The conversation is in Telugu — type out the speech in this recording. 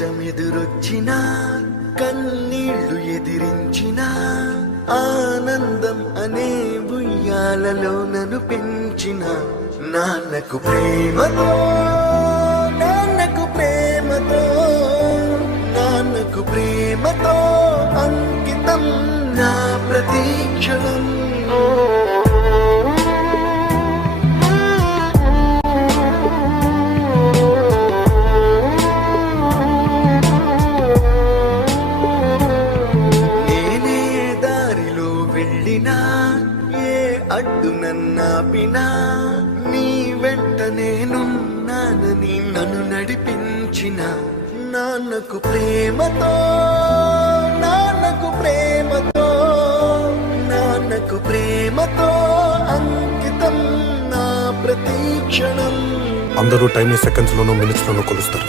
కష్టమెదురొచ్చినా కన్నీళ్లు ఎదిరించిన ఆనందం అనే ఉయ్యాలలో నన్ను పెంచిన నాన్నకు ప్రేమతో నాన్నకు ప్రేమతో నాన్నకు ప్రేమతో అంకితం నా ప్రతీక్షణం. ఏ అడ్డు నన్నాపినా నీ వెంట నేనున్నానని నన్ను నడిపించిన నాన్నకు ప్రేమతో నాన్నకు ప్రేమతో నాన్నకు ప్రేమతో అంకితం నా ప్రతీక్షణం. అందరూ టైం సెకండ్స్ లోనూ మినిట్స్ లోనూ కొలుస్తారు.